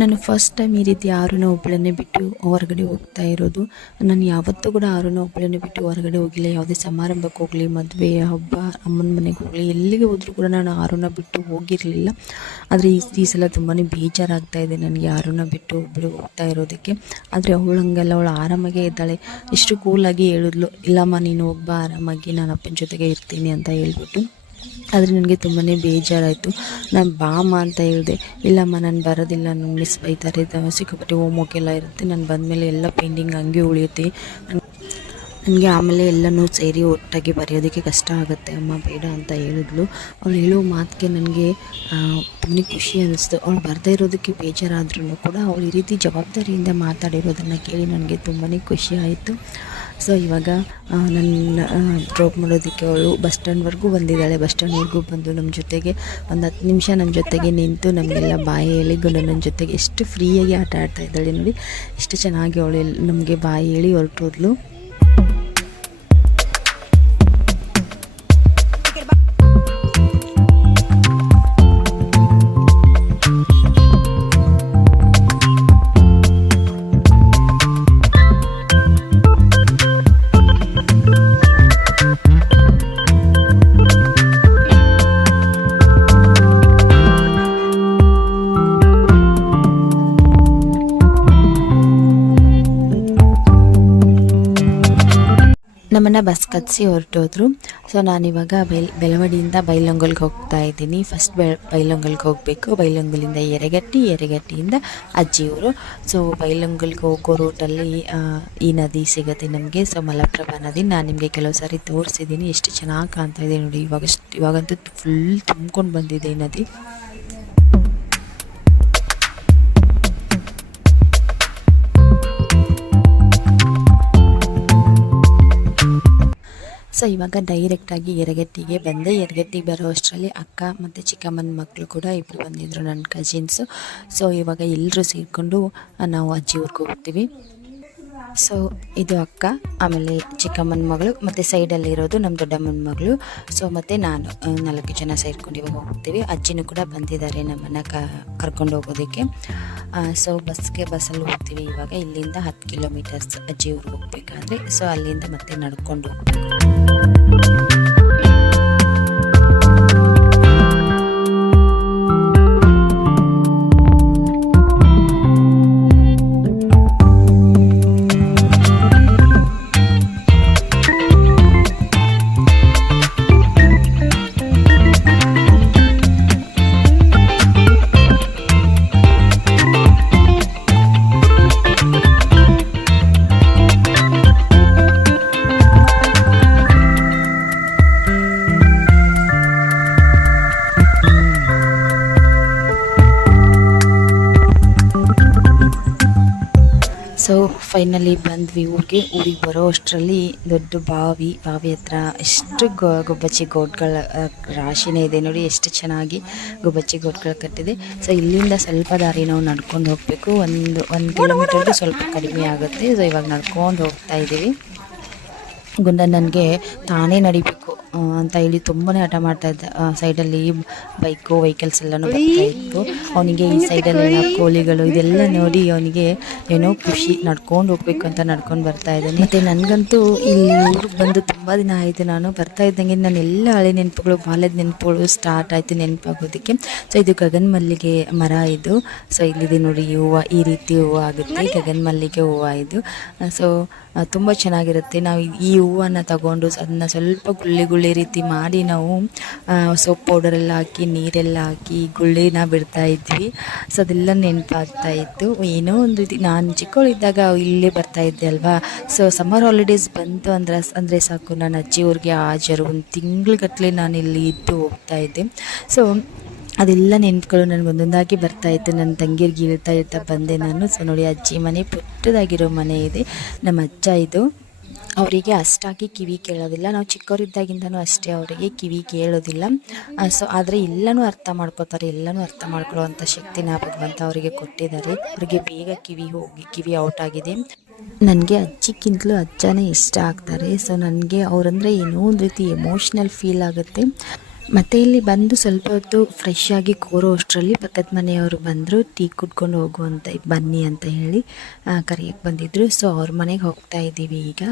ನಾನು ಫಸ್ಟ್ ಟೈಮ್ ಈ ರೀತಿ ಆರುನ ಒಬ್ಬಳನ್ನೇ ಬಿಟ್ಟು ಹೊರಗಡೆ ಹೋಗ್ತಾ ಇರೋದು. ನಾನು ಯಾವತ್ತೂ ಕೂಡ ಆರುನ ಒಬ್ಬಳನ್ನೇ ಬಿಟ್ಟು ಹೊರಗಡೆ ಹೋಗಿಲ್ಲ. ಯಾವುದೇ ಸಮಾರಂಭಕ್ಕೆ ಹೋಗಲಿ, ಮದುವೆ, ಹಬ್ಬ, ಅಮ್ಮನ ಮನೆಗೆ ಹೋಗಲಿ, ಎಲ್ಲಿಗೆ ಹೋದರೂ ಕೂಡ ನಾನು ಆರುನ ಬಿಟ್ಟು ಹೋಗಿರಲಿಲ್ಲ. ಆದರೆ ಈ ಸಲ ತುಂಬಾ ಬೇಜಾರಾಗ್ತಾಯಿದೆ ನನಗೆ ಆರುನ ಬಿಟ್ಟು ಒಬ್ಬಳು ಹೋಗ್ತಾ ಇರೋದಕ್ಕೆ. ಆದರೆ ಅವಳು ಹಂಗಲ್ಲ, ಅವಳು ಆರಾಮಾಗೇ ಇದ್ದಾಳೆ. ಎಷ್ಟು ಕೂಲಾಗಿ ಹೇಳಿದ್ಲು, ಇಲ್ಲಮ್ಮ ನೀನು ಹೋಗ್ಬ ಆರಾಮಾಗಿ, ನಾನು ಅಪ್ಪನ ಜೊತೆಗೆ ಇರ್ತೀನಿ ಅಂತ ಹೇಳ್ಬಿಟ್ಟು. ಆದರೆ ನನಗೆ ತುಂಬಾ ಬೇಜಾರಾಯಿತು. ನಾನು ಬಾಮ್ಮ ಅಂತ ಹೇಳಿದೆ. ಇಲ್ಲಮ್ಮ ನಾನು ಬರೋದಿಲ್ಲ, ನನಗೆ ಮಿಸ್ ಬೈತಾರೆ, ಸಿಕ್ಕಾಪಟ್ಟೆ ಹೋಮ್ವರ್ಕ್ ಎಲ್ಲ ಇರುತ್ತೆ, ನಾನು ಬಂದಮೇಲೆ ಎಲ್ಲ ಪೇಂಟಿಂಗ್ ಹಂಗೆ ಉಳಿಯುತ್ತೆ, ನನಗೆ ಆಮೇಲೆ ಎಲ್ಲನೂ ಸೇರಿ ಒಟ್ಟಾಗಿ ಬರೆಯೋದಕ್ಕೆ ಕಷ್ಟ ಆಗುತ್ತೆ ಅಮ್ಮ, ಬೇಡ ಅಂತ ಹೇಳಿದ್ಲು. ಅವಳು ಹೇಳೋ ಮಾತಿಗೆ ನನಗೆ ತುಂಬಾ ಖುಷಿ ಅನ್ನಿಸ್ತು. ಅವಳು ಬರದೇ ಇರೋದಕ್ಕೆ ಬೇಜಾರಾದ್ರೂ ಕೂಡ ಅವಳು ಈ ರೀತಿ ಜವಾಬ್ದಾರಿಯಿಂದ ಮಾತಾಡಿರೋದನ್ನು ಕೇಳಿ ನನಗೆ ತುಂಬಾ ಖುಷಿ ಆಯಿತು. ಸೊ ಇವಾಗ ನನ್ನ ಡ್ರಾಪ್ ಮಾಡೋದಕ್ಕೆ ಅವಳು ಬಸ್ ಸ್ಟ್ಯಾಂಡ್ವರೆಗೂ ಬಂದಿದ್ದಾಳೆ. ಬಸ್ ಸ್ಟ್ಯಾಂಡ್ವರೆಗೂ ಬಂದು ನಮ್ಮ ಜೊತೆಗೆ ಒಂದು 10 ನಿಮಿಷ ನಮ್ಮ ಜೊತೆಗೆ ನಿಂತು ನಮಗೆಲ್ಲ ಬಾಯಿ ಹೇಳಿ ನನ್ನ ಜೊತೆಗೆ ಎಷ್ಟು ಫ್ರೀಯಾಗಿ ಆಟ ಆಡ್ತಾ ಇದ್ದಾಳೆ ನೋಡಿ, ಎಷ್ಟು ಚೆನ್ನಾಗಿ ಅವಳು ನಮಗೆ ಬಾಯಿ ಹೇಳಿ ಹೊರಟೋದ್ಲು. ನಮ್ಮನ್ನು ಬಸ್ ಕತ್ತಿಸಿ ಹೊರಟೋದ್ರು. ಸೊ ನಾನಿವಾಗ ಬೆಳವಡಿಯಿಂದ ಬೈಲಹೊಂಗಲ್ಗೆ ಹೋಗ್ತಾ ಇದ್ದೀನಿ. ಫಸ್ಟ್ ಬೈಲಹೊಂಗಲ್ಗೆ ಹೋಗಬೇಕು. ಬೈಲಹೊಂಗಲಿಂದ ಯರಗಟ್ಟಿಯಿಂದ ಅಜ್ಜಿಯವರು. ಸೊ ಬೈಲಹೊಂಗಲ್ಗೆ ಹೋಗೋ ರೂಟಲ್ಲಿ ಈ ನದಿ ಸಿಗುತ್ತೆ ನಮಗೆ. ಸೊ ಮಲಪ್ರಭಾ ನದಿ ನಾನು ನಿಮಗೆ ಕೆಲವು ಸಾರಿ ತೋರಿಸಿದ್ದೀನಿ, ಎಷ್ಟು ಚೆನ್ನಾಗಿ ಕಾಣ್ತಾ ಇದೆ ನೋಡಿ. ಇವಾಗಂತೂ ಫುಲ್ ತುಂಬ್ಕೊಂಡು ಬಂದಿದೆ ಈ ನದಿ. ಸೊ ಇವಾಗ ಡೈರೆಕ್ಟಾಗಿ ಯರಗಟ್ಟಿಗೆ ಬಂದೆ. ಯರಗಟ್ಟಿಗೆ ಬರೋ ಅಷ್ಟರಲ್ಲಿ ಅಕ್ಕ ಮತ್ತು ಚಿಕ್ಕಮ್ಮನ ಮಕ್ಕಳು ಕೂಡ ಇಬ್ಬರು ಬಂದಿದ್ದರು, ನನ್ನ ಕಸಿನ್ಸು. ಸೊ ಇವಾಗ ಎಲ್ಲರೂ ಸೇರಿಕೊಂಡು ನಾವು ಅಜ್ಜಿ ಊರಿಗೆ ಹೋಗ್ತೀವಿ. ಸೊ ಇದು ಅಕ್ಕ, ಆಮೇಲೆ ಚಿಕ್ಕಮ್ಮನ ಮಗಳು, ಮತ್ತು ಸೈಡಲ್ಲಿರೋದು ನಮ್ಮ ದೊಡ್ಡಮ್ಮನ ಮಗಳು. ಸೊ ಮತ್ತು ನಾನು 4 ಜನ ಸೇರ್ಕೊಂಡು ಇವಾಗ ಹೋಗ್ತೀವಿ. ಅಜ್ಜಿನೂ ಕೂಡ ಬಂದಿದ್ದಾರೆ ನಮ್ಮನ್ನು ಕರ್ಕೊಂಡು ಹೋಗೋದಕ್ಕೆ. ಸೊ ಬಸ್ಸಲ್ಲಿ ಹೋಗ್ತೀವಿ. ಇವಾಗ ಇಲ್ಲಿಂದ 10 ಕಿಲೋಮೀಟರ್ಸ್ ಅಜ್ಜಿ ಊರಿಗೆ ಹೋಗಬೇಕಾದ್ರೆ. ಸೊ ಅಲ್ಲಿಂದ ಮತ್ತೆ ನಡ್ಕೊಂಡು ಹೋಗ್ಬೇಕು. ಸೊ ಫೈನಲಿ ಬಂದ್ವಿ ಊರಿಗೆ ಬರೋ ಅಷ್ಟರಲ್ಲಿ ದೊಡ್ಡ ಬಾವಿ ಹತ್ರ ಎಷ್ಟು ಗುಬ್ಬಚ್ಚಿ ಗೋಟ್ಗಳ ರಾಶಿನೇ ಇದೆ ನೋಡಿ, ಎಷ್ಟು ಚೆನ್ನಾಗಿ ಗುಬ್ಬಚ್ಚಿ ಗೋಟ್ಗಳು ಕಟ್ಟಿದೆ. ಸೊ ಇಲ್ಲಿಂದ ಸ್ವಲ್ಪ ದಾರಿ ನಾವು ನಡ್ಕೊಂಡು ಹೋಗಬೇಕು. ಒಂದು ಕಿಲೋಮೀಟರ್ಗೂ ಸ್ವಲ್ಪ ಕಡಿಮೆ ಆಗುತ್ತೆ. ಸೊ ಇವಾಗ ನಡ್ಕೊಂಡು ಹೋಗ್ತಾ ಇದ್ದೀವಿ. ಗುಂಡ ನನಗೆ ತಾನೇ ನಡಿಬೇಕು ಅಂತ ಹೇಳಿ ತುಂಬಾ ಹಠ ಮಾಡ್ತಾ ಇದ್ದ. ಸೈಡಲ್ಲಿ ವೆಹಿಕಲ್ಸ್ ಎಲ್ಲನೂ ಬರ್ತಾ ಇತ್ತು. ಅವನಿಗೆ ಈ ಸೈಡಲ್ಲೆಲ್ಲ ಕೋಳಿಗಳು ಇದೆಲ್ಲ ನೋಡಿ ಅವನಿಗೆ ಏನೋ ಖುಷಿ, ನಡ್ಕೊಂಡು ಹೋಗ್ಬೇಕು ಅಂತ ನಡ್ಕೊಂಡು ಬರ್ತಾ ಇದ್ದಾನೆ. ಮತ್ತು ನನಗಂತೂ ಇಲ್ಲಿ ಊರಿಗೆ ಬಂದು ತುಂಬ ದಿನ ಆಯಿತು. ನಾನು ಬರ್ತಾ ಇದ್ದಂಗೆ ನಾನು ಎಲ್ಲ ಹಳೆ ನೆನಪುಗಳು, ಬಾಲ್ಯದ ನೆನಪುಗಳು ಸ್ಟಾರ್ಟ್ ಆಯಿತು ನೆನಪಾಗೋದಕ್ಕೆ. ಸೊ ಇದು ಗಗನ ಮಲ್ಲಿಗೆ ಮರ ಇದು. ಸೊ ಇಲ್ಲಿದೆ ನೋಡಿ ಹೂವು, ಈ ರೀತಿ ಹೂವು ಆಗುತ್ತೆ, ಗಗನ ಮಲ್ಲಿಗೆ ಹೂವು ಇದು. ಸೊ ತುಂಬ ಚೆನ್ನಾಗಿರುತ್ತೆ. ನಾವು ಈ ಹೂವನ್ನು ತಗೊಂಡು ಅದನ್ನು ಸ್ವಲ್ಪ ಗುಳ್ಳಿ ರೀತಿ ಮಾಡಿ ನಾವು ಸೋಪ್ ಪೌಡರೆಲ್ಲ ಹಾಕಿ ನೀರೆಲ್ಲ ಹಾಕಿ ಗುಳ್ಳಿನ ಬಿಡ್ತಾ ಇದ್ವಿ. ಸೊ ಅದೆಲ್ಲ ನೆನಪಾಗ್ತಾ ಇತ್ತು. ಏನೋ ಒಂದು ರೀತಿ ನಾನು ಚಿಕ್ಕವಳಿದ್ದಾಗ ಇಲ್ಲೇ ಬರ್ತಾ ಇದ್ದೆ ಅಲ್ವಾ. ಸೊ ಸಮ್ಮರ್ ಹಾಲಿಡೇಸ್ ಬಂತು ಅಂದರೆ ಸಾಕು, ನಾನು ಅಜ್ಜಿ ಊರಿಗೆ ಹಾಜರು. ಒಂದು ತಿಂಗ್ಳುಗಟ್ಟಲೆ ನಾನು ಇಲ್ಲಿ ಇದ್ದು ಹೋಗ್ತಾ ಇದ್ದೆ. ಸೊ ಅದೆಲ್ಲ ನೆನಪುಗಳು ನನಗೊಂದೊಂದಾಗಿ ಬರ್ತಾಯಿತ್ತು. ನನ್ನ ತಂಗಿಯರಿಗೆ ಹೇಳ್ತಾ ಬಂದೆ ನಾನು. ಸೊ ನೋಡಿ ಅಜ್ಜಿ ಮನೆ ಪುಟ್ಟದಾಗಿರೋ ಮನೆ ಇದೆ. ನಮ್ಮ ಅಜ್ಜ ಇದು. ಅವರಿಗೆ ಅಷ್ಟಾಗಿ ಕಿವಿ ಕೇಳೋದಿಲ್ಲ. ನಾವು ಚಿಕ್ಕವರಿದ್ದಾಗಿಂದನೂ ಅಷ್ಟೇ, ಅವರಿಗೆ ಕಿವಿ ಕೇಳೋದಿಲ್ಲ. ಸೊ ಆದರೆ ಎಲ್ಲನೂ ಅರ್ಥ ಮಾಡ್ಕೋತಾರೆ. ಎಲ್ಲನೂ ಅರ್ಥ ಮಾಡ್ಕೊಳ್ಳೋವಂಥ ಶಕ್ತಿನ ಭಗವಂತ ಅವರಿಗೆ ಕೊಟ್ಟಿದ್ದಾರೆ. ಅವರಿಗೆ ಬೇಗ ಕಿವಿ ಔಟ್ ಆಗಿದೆ. ನನಗೆ ಅಜ್ಜಿಗಿಂತಲೂ ಅಜ್ಜನೇ ಇಷ್ಟ ಆಗ್ತಾರೆ. ಸೊ ನನಗೆ ಅವರಂದರೆ ಏನೋ ಒಂದು ರೀತಿ ಎಮೋಷ್ನಲ್ ಫೀಲ್ ಆಗುತ್ತೆ. ಮತ್ತು ಇಲ್ಲಿ ಬಂದು ಸ್ವಲ್ಪ ಹೊತ್ತು ಫ್ರೆಶ್ ಆಗಿ ಕೂರೋ ಅಷ್ಟರಲ್ಲಿ ಪಕ್ಕದ ಮನೆಯವರು ಬಂದರು, ಟೀ ಕುಡ್ಕೊಂಡು ಹೋಗುವಂತ ಬನ್ನಿ ಅಂತ ಹೇಳಿ ಕರೆಯಕ್ಕೆ ಬಂದಿದ್ದರು. ಸೊ ಅವ್ರ ಮನೆಗೆ ಹೋಗ್ತಾ ಇದ್ದೀವಿ ಈಗ.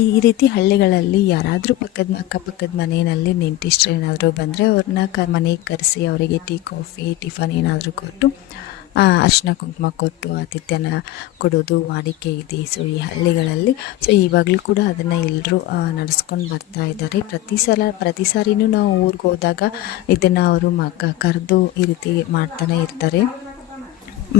ಈ ರೀತಿ ಹಳ್ಳಿಗಳಲ್ಲಿ ಯಾರಾದರೂ ಅಕ್ಕಪಕ್ಕದ ಮನೆಯಲ್ಲಿ ನೆಂಟಿಸ್ಟ್ರು ಏನಾದರೂ ಬಂದರೆ ಅವ್ರನ್ನ ಮನೆಗೆ ಕರೆಸಿ ಅವರಿಗೆ ಟೀ ಕಾಫಿ ಟಿಫನ್ ಏನಾದರೂ ಕೊಟ್ಟು ಅರಿಶಿನ ಕುಂಕುಮ ಕೊಟ್ಟು ಆತಿಥ್ಯನ ಕೊಡೋದು ವಾಡಿಕೆ ಇದೆ. ಸೊ ಈ ಹಳ್ಳಿಗಳಲ್ಲಿ ಸೊ ಇವಾಗಲೂ ಕೂಡ ಅದನ್ನು ಎಲ್ಲರೂ ನಡೆಸ್ಕೊಂಡು ಬರ್ತಾ ಇದ್ದಾರೆ. ಪ್ರತಿ ಸಾರಿನೂ ನಾವು ಊರಿಗೆ ಹೋದಾಗ ಇದನ್ನು ಅವರು ಕರೆದು ಈ ರೀತಿ ಮಾಡ್ತಾನೆ ಇರ್ತಾರೆ.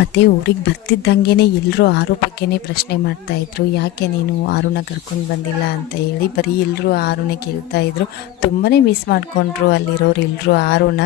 ಮತ್ತು ಊರಿಗೆ ಬರ್ತಿದ್ದಂಗೆ ಎಲ್ಲರೂ ಆರು ಬಗ್ಗೆನೇ ಪ್ರಶ್ನೆ ಮಾಡ್ತಾಯಿದ್ರು, ಯಾಕೆ ನೀನು ಆರುನ ಕರ್ಕೊಂಡು ಬಂದಿಲ್ಲ ಅಂತ ಹೇಳಿ. ಬರೀ ಎಲ್ಲರೂ ಆರುನೇ ಕೇಳ್ತಾಯಿದ್ರು. ತುಂಬಾ ಮಿಸ್ ಮಾಡಿಕೊಂಡ್ರು ಅಲ್ಲಿರೋರು ಎಲ್ಲರೂ ಆರುನ.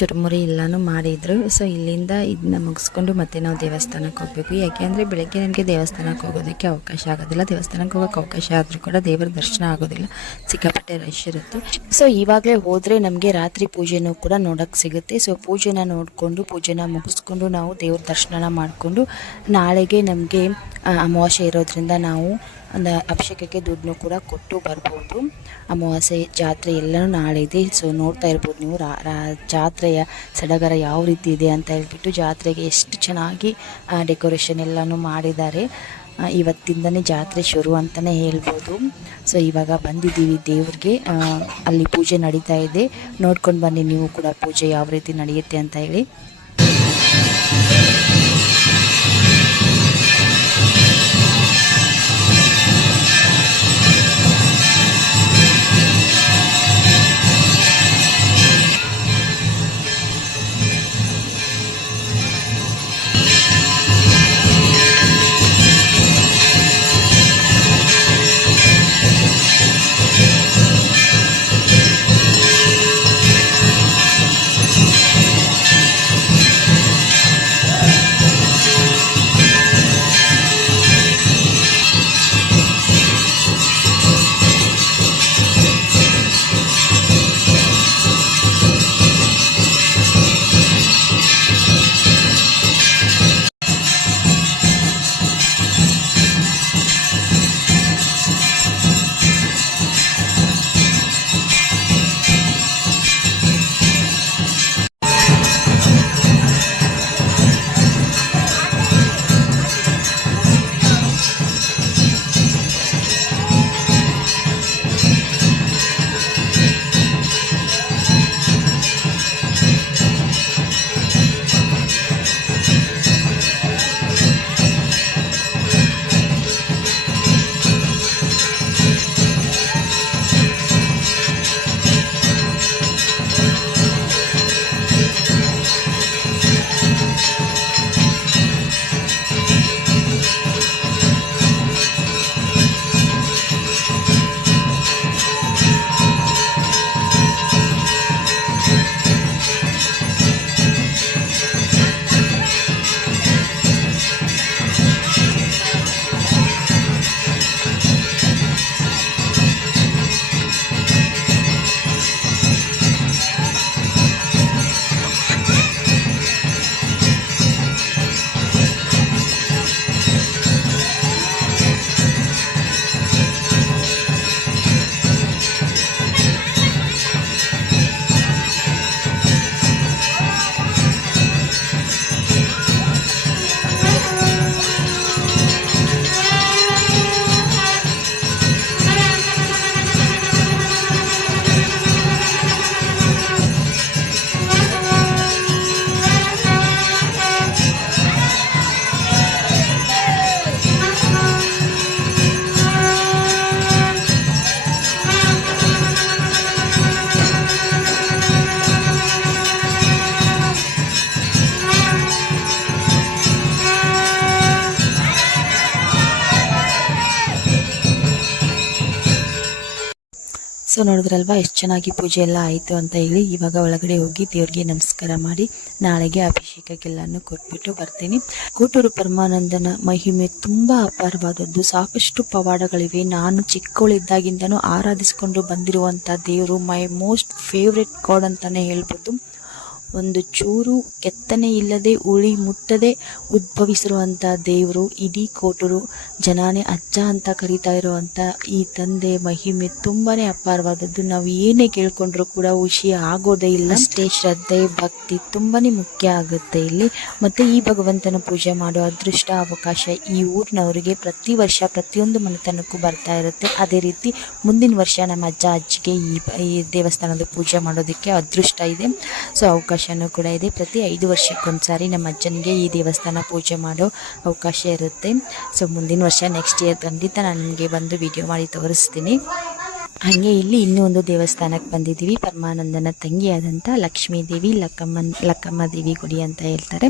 ಚುರುಮುರಿ ಎಲ್ಲನೂ ಮಾಡಿದರು. ಸೊ ಇಲ್ಲಿಂದ ಇದನ್ನ ಮುಗಿಸ್ಕೊಂಡು ಮತ್ತೆ ನಾವು ದೇವಸ್ಥಾನಕ್ಕೆ ಹೋಗಬೇಕು. ಯಾಕೆ ಅಂದರೆ ಬೆಳಗ್ಗೆ ನಮಗೆ ದೇವಸ್ಥಾನಕ್ಕೆ ಹೋಗೋದಕ್ಕೆ ಅವಕಾಶ ಆಗೋದಿಲ್ಲ. ದೇವಸ್ಥಾನಕ್ಕೆ ಹೋಗೋಕ್ಕೆ ಅವಕಾಶ ಆದರೂ ಕೂಡ ದೇವರ ದರ್ಶನ ಆಗೋದಿಲ್ಲ, ಸಿಕ್ಕಾಪಟ್ಟೆ ರಶ್ ಇರುತ್ತೆ. ಸೊ ಇವಾಗಲೇ ಹೋದರೆ ನಮಗೆ ರಾತ್ರಿ ಪೂಜೆನೂ ಕೂಡ ನೋಡೋಕ್ಕೆ ಸಿಗುತ್ತೆ. ಸೊ ಪೂಜೆನ ನೋಡಿಕೊಂಡು ಪೂಜೆನ ಮುಗಿಸ್ಕೊಂಡು ನಾವು ದೇವ್ರ ದರ್ಶನ ಮಾಡಿಕೊಂಡು ನಾಳೆಗೆ ನಮಗೆ ಅಮಾವಾಸ್ಯೆ ಇರೋದ್ರಿಂದ ನಾವು ಒಂದು ಅಭಿಷೇಕಕ್ಕೆ ದುಡ್ಡನ್ನು ಕೂಡ ಕೊಟ್ಟು ಬರ್ಬೋದು. ಅಮಾವಾಸ್ಯೆ ಜಾತ್ರೆ ಎಲ್ಲನೂ ನಾಳೆ ಇದೆ. ಸೊ ನೋಡ್ತಾ ಇರ್ಬೋದು ನೀವು ಜಾತ್ರೆಯ ಸಡಗರ ಯಾವ ರೀತಿ ಇದೆ ಅಂತ ಹೇಳ್ಬಿಟ್ಟು. ಜಾತ್ರೆಗೆ ಎಷ್ಟು ಚೆನ್ನಾಗಿ ಡೆಕೋರೇಷನ್ ಎಲ್ಲನೂ ಮಾಡಿದ್ದಾರೆ. ಇವತ್ತಿಂದನೇ ಜಾತ್ರೆ ಶುರು ಅಂತಲೇ ಹೇಳ್ಬೋದು. ಸೊ ಇವಾಗ ಬಂದಿದ್ದೀವಿ ದೇವ್ರಿಗೆ, ಅಲ್ಲಿ ಪೂಜೆ ನಡೀತಾ ಇದೆ. ನೋಡ್ಕೊಂಡು ಬನ್ನಿ ನೀವು ಕೂಡ ಪೂಜೆ ಯಾವ ರೀತಿ ನಡೆಯುತ್ತೆ ಅಂತ ಹೇಳಿ. ಸೊ ನೋಡಿದ್ರಲ್ವಾ ಎಷ್ಟು ಚೆನ್ನಾಗಿ ಪೂಜೆ ಎಲ್ಲ ಆಯಿತು ಅಂತ ಹೇಳಿ. ಇವಾಗ ಒಳಗಡೆ ಹೋಗಿ ದೇವ್ರಿಗೆ ನಮಸ್ಕಾರ ಮಾಡಿ ನಾಳೆಗೆ ಅಭಿಷೇಕಕ್ಕೆಲ್ಲನೂ ಕೊಟ್ಬಿಟ್ಟು ಬರ್ತೀನಿ. ಕೋಟೂರು ಪರಮಾನಂದನ ಮಹಿಮೆ ತುಂಬ ಅಪಾರವಾದದ್ದು. ಸಾಕಷ್ಟು ಪವಾಡಗಳಿವೆ. ನಾನು ಚಿಕ್ಕವಳಿದ್ದಾಗಿಂದನೂ ಆರಾಧಿಸಿಕೊಂಡು ಬಂದಿರುವಂಥ ದೇವರು ಮೈ ಮೋಸ್ಟ್ ಫೇವ್ರೆಟ್ ಗಾಡ್ ಅಂತಲೇ ಹೇಳ್ಬೋದು. ಒಂದು ಚೂರು ಕೆತ್ತನೆ ಇಲ್ಲದೆ ಉಳಿ ಮುಟ್ಟದೆ ಉದ್ಭವಿಸಿರುವಂಥ ದೇವರು. ಇಡೀ ಕೋಟೂರು ಜನಾನೇ ಅಜ್ಜ ಅಂತ ಕರೀತಾ ಇರುವಂಥ ಈ ತಂದೆ ಮಹಿಮೆ ತುಂಬಾ ಅಪಾರವಾದದ್ದು. ನಾವು ಏನೇ ಕೇಳ್ಕೊಂಡ್ರೂ ಕೂಡ ಖುಷಿ ಆಗೋದೇ ಇಲ್ಲ. ಅಷ್ಟೇ ಶ್ರದ್ಧೆ ಭಕ್ತಿ ತುಂಬಾ ಮುಖ್ಯ ಆಗುತ್ತೆ ಇಲ್ಲಿ. ಮತ್ತು ಈ ಭಗವಂತನ ಪೂಜೆ ಮಾಡೋ ಅದೃಷ್ಟ ಅವಕಾಶ ಈ ಊರಿನವರಿಗೆ ಪ್ರತಿ ವರ್ಷ ಪ್ರತಿಯೊಂದು ಮನೆತನಕ್ಕೂ ಬರ್ತಾ ಇರುತ್ತೆ. ಅದೇ ರೀತಿ ಮುಂದಿನ ವರ್ಷ ನಮ್ಮ ಅಜ್ಜ ಅಜ್ಜಿಗೆ ಈ ದೇವಸ್ಥಾನದ ಪೂಜೆ ಮಾಡೋದಕ್ಕೆ ಅದೃಷ್ಟ ಇದೆ. ಸೊ ಅವಕಾಶನೂ ಕೂಡ ಇದೆ. ಪ್ರತಿ 5 ವರ್ಷಕ್ಕೊಂದ್ಸಾರಿ ನಮ್ಮ ಅಜ್ಜನಿಗೆ ಈ ದೇವಸ್ಥಾನ ಪೂಜೆ ಮಾಡೋ ಅವಕಾಶ ಇರುತ್ತೆ. ಸೊ ಮುಂದಿನ ವರ್ಷ ನೆಕ್ಸ್ಟ್ ಇಯರ್ ಖಂಡಿತ ನಾನು ನಿಮಗೆ ಬಂದು ವಿಡಿಯೋ ಮಾಡಿ ತೋರಿಸ್ತೀನಿ. ಹಾಗೆ ಇಲ್ಲಿ ಇನ್ನೂ ಒಂದು ದೇವಸ್ಥಾನಕ್ಕೆ ಬಂದಿದ್ದೀವಿ. ಪರಮಾನಂದನ ತಂಗಿಯಾದಂಥ ಲಕ್ಷ್ಮೀ ದೇವಿ ಲಕ್ಕಮ್ಮ ದೇವಿ ಗುಡಿ ಅಂತ ಹೇಳ್ತಾರೆ.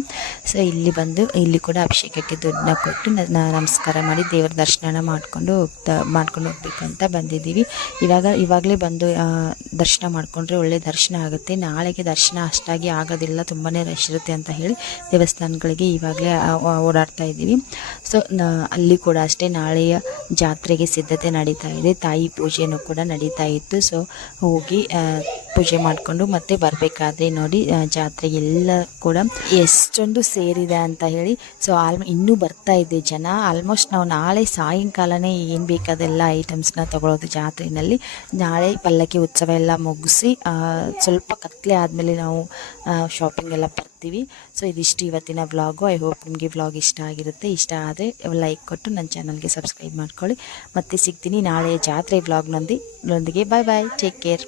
ಸೊ ಇಲ್ಲಿ ಬಂದು ಇಲ್ಲಿ ಕೂಡ ಅಭಿಷೇಕಕ್ಕೆ ದುಡ್ಡನ್ನ ಕೊಟ್ಟು ನಮಸ್ಕಾರ ಮಾಡಿ ದೇವರ ದರ್ಶನ ಮಾಡ್ಕೊಂಡು ಹೋಗ್ಬೇಕು ಅಂತ ಬಂದಿದ್ದೀವಿ. ಇವಾಗಲೇ ಬಂದು ದರ್ಶನ ಮಾಡಿಕೊಂಡ್ರೆ ಒಳ್ಳೆ ದರ್ಶನ ಆಗುತ್ತೆ. ನಾಳೆಗೆ ದರ್ಶನ ಅಷ್ಟಾಗಿ ಆಗೋದಿಲ್ಲ, ತುಂಬಾ ರಶ್ ಇರುತ್ತೆ ಅಂತ ಹೇಳಿ ದೇವಸ್ಥಾನಗಳಿಗೆ ಇವಾಗಲೇ ಓಡಾಡ್ತಾ ಇದ್ದೀವಿ. ಸೊ ಅಲ್ಲಿ ಕೂಡ ಅಷ್ಟೇ ನಾಳೆಯ ಜಾತ್ರೆಗೆ ಸಿದ್ಧತೆ ನಡೀತಾ ಇದೆ. ತಾಯಿ ಪೂಜೆನೂ ಕೂಡ ನಡೀತಾ ಇತ್ತು. ಸೊ ಹೋಗಿ ಪೂಜೆ ಮಾಡಿಕೊಂಡು ಮತ್ತೆ ಬರಬೇಕಾದ್ರೆ ನೋಡಿ ಜಾತ್ರೆಗೆಲ್ಲ ಕೂಡ ಎಷ್ಟೊಂದು ಸೇರಿದೆ ಅಂತ ಹೇಳಿ. ಸೊ ಇನ್ನೂ ಬರ್ತಾ ಇದೆ ಜನ. ಆಲ್ಮೋಸ್ಟ್ ನಾವು ನಾಳೆ ಸಾಯಂಕಾಲನೇ ಏನು ಬೇಕಾದೆಲ್ಲ ಐಟಮ್ಸ್ನ ತೊಗೊಳೋದು ಜಾತ್ರೆಯಲ್ಲಿ. ನಾಳೆ ಪಲ್ಲಕ್ಕಿ ಉತ್ಸವ ಎಲ್ಲ ಮುಗಿಸಿ ಸ್ವಲ್ಪ ಕತ್ಲೆ ಆದಮೇಲೆ ನಾವು ಶಾಪಿಂಗ್ ಎಲ್ಲ ಬರ್ತೀವಿ. ಸೊ ಇದಿಷ್ಟು ಇವತ್ತಿನ ವ್ಲಾಗು. ಐ ಹೋಪ್ ನಿಮಗೆ ವ್ಲಾಗ್ ಇಷ್ಟ ಆಗಿರುತ್ತೆ. ಇಷ್ಟ ಆದರೆ ಲೈಕ್ ಕೊಟ್ಟು ನನ್ನ ಚಾನಲ್ಗೆ ಸಬ್ಸ್ಕ್ರೈಬ್ ಮಾಡ್ಕೊಳ್ಳಿ. ಮತ್ತೆ ಸಿಗ್ತೀನಿ ನಾಳೆಯ ಜಾತ್ರೆ ವ್ಲಾಗ್ನೊಂದಿಗೆ. ಬಾಯ್ ಬಾಯ್, ಟೇಕ್ ಕೇರ್.